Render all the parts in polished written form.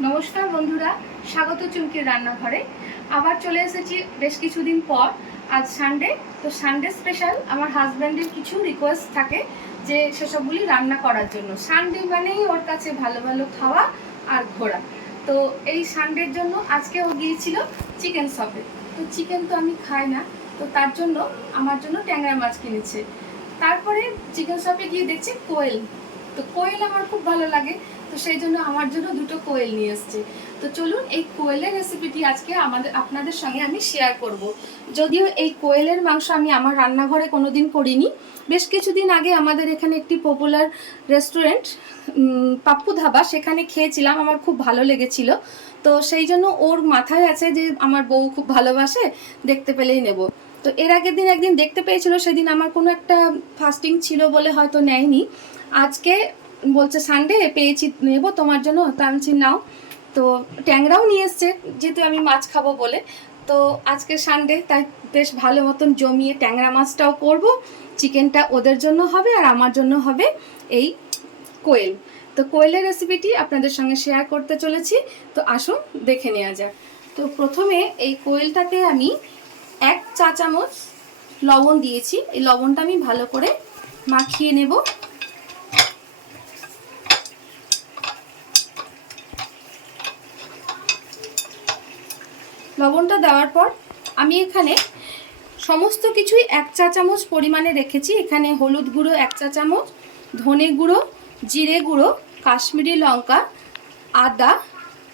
নমস্কার বন্ধুরা, স্বাগত চুমকির রান্নাঘরে। আবার চলে এসেছি বেশ কিছুদিন পর। আজ সানডে, তো সানডে স্পেশাল আমার হাজব্যান্ডের কিছু রিকোয়েস্ট থাকে যে সেসবগুলি রান্না করার জন্য। সানডে মানেই ওর কাছে ভালো ভালো খাওয়া আর ঘোরা। তো এই সানডের জন্য আজকে ও গিয়েছিল চিকেন শপে। তো চিকেন তো আমি খাই না, তো তার জন্য আমার জন্য ট্যাংরা মাছ কিনেছে। তারপরে চিকেন শপে গিয়ে দেখছি কোয়েল। তো কোয়েল আমার খুব ভালো লাগে, তো সেই জন্য আমার জন্য দুটো কোয়েল নিয়ে এসছে। তো চলুন এই কোয়েলের রেসিপিটি আজকে আপনাদের সঙ্গে আমি শেয়ার করব। যদিও এই কোয়েলের মাংস আমি আমার রান্নাঘরে কোনোদিন করিনি। বেশ কিছুদিন আগে আমাদের এখানে একটি পপুলার রেস্টুরেন্ট পাপ্পু ধাবা, সেখানে খেয়েছিলাম, আমার খুব ভালো লেগেছিল। তো সেই জন্য ওর মাথায় আছে যে আমার বউ খুব ভালোবাসে, দেখতে পেলেই নেব। তো এর আগের দিন একদিন দেখতে পেয়েছিল, সেদিন আমার কোনো একটা ফাস্টিং ছিল বলে হয়তো নেয়নি। আজকে বলছে সানডে পেয়েছি, নেবো তোমার জন্য। তো আমি বলছি নাও। তো ট্যাংরাও নিয়ে এসছে, যেহেতু আমি মাছ খাবো বলে। তো আজকে সানডে, তাই বেশ ভালো মতন জমিয়ে ট্যাংরা মাছটাও করব, চিকেনটা ওদের জন্য হবে আর আমার জন্য হবে এই কোয়েল। তো কোয়েলের রেসিপিটি আপনাদের সঙ্গে শেয়ার করতে চলেছি। তো আসুন দেখে নেওয়া যাক। তো প্রথমে এই কোয়েলটাতে আমি 1 চা চামচ লবণ দিয়েছি। এই লবণটা আমি ভালো করে মাখিয়ে নেব। লবণটা দেওয়ার পর আমি এখানে সমস্ত কিছুই 1 চা চামচ পরিমাণে রেখেছি। এখানে হলুদ গুঁড়ো 1 চা চামচ, ধনে গুঁড়ো, জিরে গুঁড়ো, কাশ্মীরি লঙ্কা, আদা,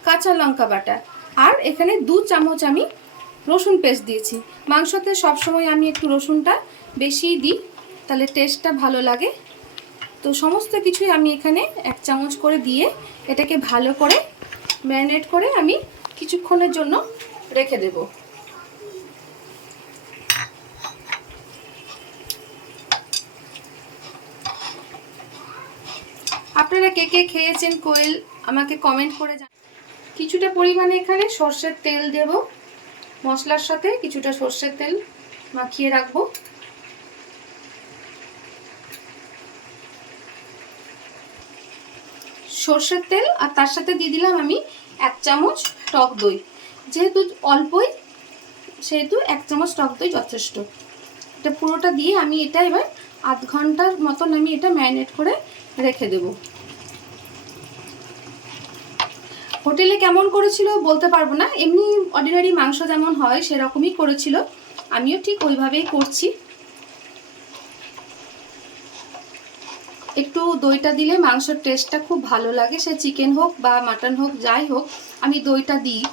কাঁচা লঙ্কা বাটা, আর এখানে 2 চামচ আমি রসুন পেস্ট দিয়েছি। মাংসতে সবসময় আমি একটু রসুনটা বেশিই দিই, তাহলে টেস্টটা ভালো লাগে। তো সমস্ত কিছুই আমি এখানে 1 চামচ করে দিয়ে এটাকে ভালো করে ম্যারিনেট করে আমি কিছুক্ষণের জন্য রেখে দেব। আপনারা কে কে খেয়েছেন কোয়েল আমাকে কমেন্ট করে জানান। কিছুটা পরিমাণে এখানে সর্ষের তেল দেব, মশলার সাথে কিছুটা সর্ষের তেল মাখিয়ে রাখবো। সর্ষের তেল, আর তার সাথে দিয়ে দিলাম আমি 1 চামচ টক দই। যেহেতু অল্পই, সেহেতু 1 চামচ টক দই যথেষ্ট। এটা পুরোটা দিয়ে আমি এটা এবার আধ ঘন্টার মতন আমি এটা ম্যারিনেট করে রেখে দেব। হোটেলে কেমন করেছিল বলতে পারবো না, এমনি অর্ডিনারি মাংস যেমন হয় সেরকমই করেছিল, আমিও ঠিক ওইভাবেই করছি। একটু দইটা দিলে মাংসের টেস্টটা খুব ভালো লাগে, সে চিকেন হোক বা মাটন হোক যাই হোক, আমি দইটা দিই।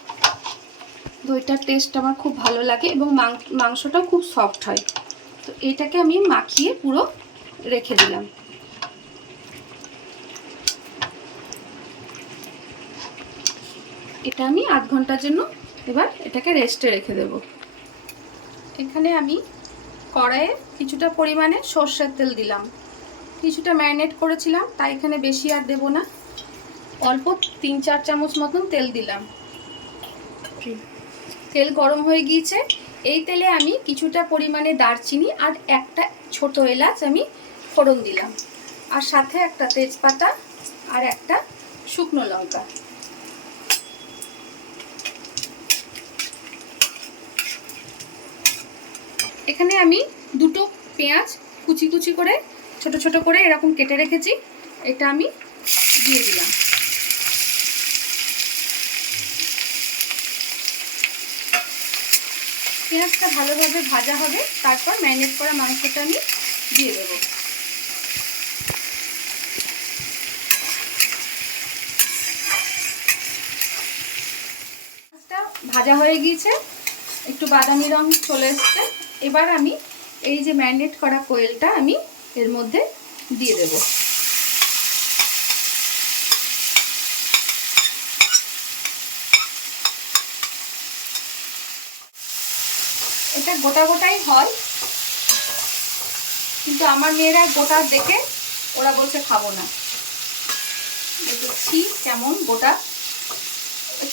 দইটার টেস্ট আমার খুব ভালো লাগে এবং মাংসটাও খুব সফট হয়। তো এটাকে আমি মাখিয়ে পুরো রেখে দিলাম। এটা আমি আধ ঘন্টার জন্য এবার এটাকে রেস্টে রেখে দেব। এখানে আমি কড়াইয়ে কিছুটা পরিমাণে সর্ষের তেল দিলাম। কিছুটা ম্যারিনেট করেছিলাম, তাই এখানে বেশি আর দেব না, অল্প 3-4 চামচ মতন তেল দিলাম। তেল গরম হয়ে গিয়েছে। এই তেলে আমি কিছুটা পরিমাণে দারচিনি আর একটা ছোট এলাচ আমি ফোড়ন দিলাম, আর সাথে একটা তেজপাতা আর একটা শুকনো লঙ্কা। এখানে আমি দুটো পেঁয়াজ কুচি কুচি করে ছোট ছোট করে এরকম কেটে রেখেছি, এটা আমি দিয়ে দিলাম। পেঁয়াজটা ভালোভাবে ভাজা হবে, তারপর ম্যারিনেট করা মাংসটা আমি দিয়ে দেব। মাছটা ভাজা হয়ে গিয়েছে, একটু বাদামি রং চলে এসছে। এবার আমি এই যে ম্যারিনেট করা কোয়েলটা আমি এর মধ্যে দিয়ে দেব। এটা গোটা গোটাই হয়, কিন্তু আমার মেয়েরা গোটা দেখে ওরা বলছে খাবো না। দেখছি কেমন গোটা,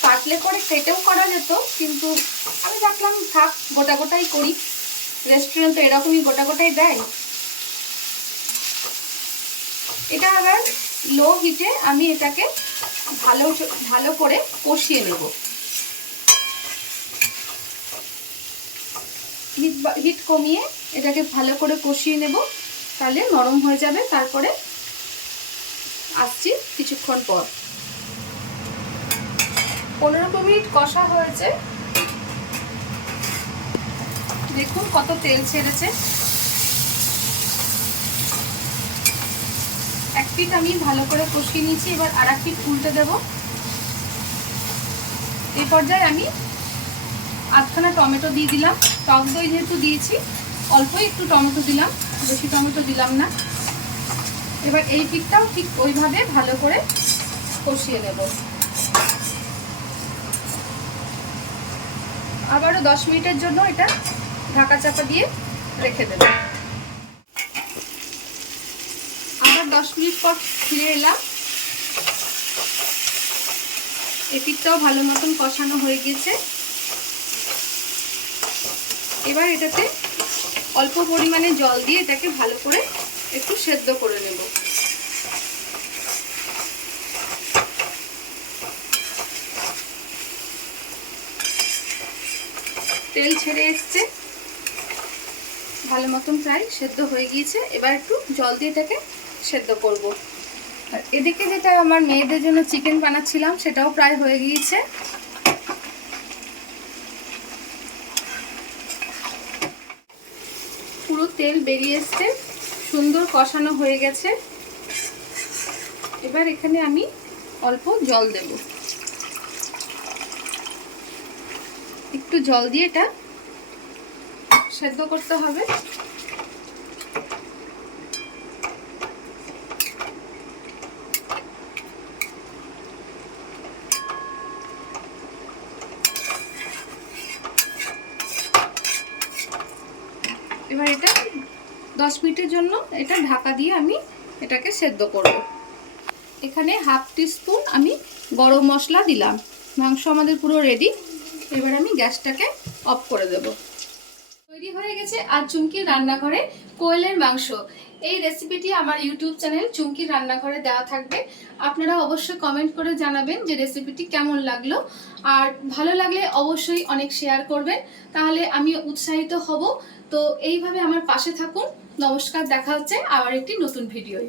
কাটলে করে কেটেও করা যেত, কিন্তু আমি ভাবলাম থাক গোটা গোটাই করি, রেস্টুরেন্ট তো এরকমই গোটা গোটাই দেয়। এটা আবার লো হিটে আমি এটাকে ভালো করে কষিয়ে নেব। হিট কমিয়ে এটাকে ভালো করে কষিয়ে নেব, তাহলে নরম হয়ে যাবে। তারপরে আসছি কিছুক্ষণ পর। 15 মিনিট কষা হয়েছে, দেখুন কত তেল ছেড়েছে। এক পিঠ আমি ভালো করে কষিয়ে নিয়েছি, এবার আর এক পিঠ উল্টে দেব। এই পর্যায়ে আমি আধখানা টমেটো দিয়ে দিলাম। টক দই যেহেতু দিয়েছি, অল্পই একটু টমেটো দিলাম, বেশি টমেটো দিলাম না। এবার এই পিঠটাও ঠিক ওইভাবে ভালো করে কষিয়ে নেব। আবারও 10 মিনিটের জন্য এটা ঢাকা চাপা দিয়ে রেখে দেব। আবার 10 মিনিট পর ফিরে এলাম। এই পিঠটাও ভালো মতন কষানো হয়ে গেছে। এবার এটাতে অল্প পরিমাণে জল দিয়ে এটাকে ভালো করে একটু সেদ্ধ করে নেব। তেল ছেড়ে এসছে, ভালো মতন প্রায় সেদ্ধ হয়ে গিয়েছে। এবার একটু জল দিয়ে এটাকে সেদ্ধ করব। আর এদিকে যেটা আমার মেয়েদের জন্য চিকেন বানাচ্ছিলাম, সেটাও প্রায় হয়ে গিয়েছে। পুরো তেল বেরিয়ে এসছে, সুন্দর কষানো হয়ে গেছে। এবার এখানে আমি অল্প জল দেব। একটু জল দিয়ে এটা সেদ্ধ করতে হবে। এবার এটা 10 মিনিটের জন্য এটা ঢাকা দিয়ে আমি এটাকে সেদ্ধ করব। এখানে হাফ টিস্পুন আমি গরম মশলা দিলাম। মাংস আমাদের পুরো রেডি। এবার আমি গ্যাসটাকে অফ করে দেব। তৈরি হয়ে গেছে আজ চুমকির রান্নাঘরে কোয়েলের মাংস। এই রেসিপিটি আমার ইউটিউব চ্যানেল চুমকির রান্নাঘরে দেওয়া থাকবে। আপনারা অবশ্যই কমেন্ট করে জানাবেন যে রেসিপিটি কেমন লাগলো। আর ভালো লাগলে অবশ্যই অনেক শেয়ার করবেন, তাহলে আমি উৎসাহিত হব। তো এইভাবে আমার পাশে থাকুন। নমস্কার, দেখা হচ্ছে আবার একটি নতুন ভিডিওয়।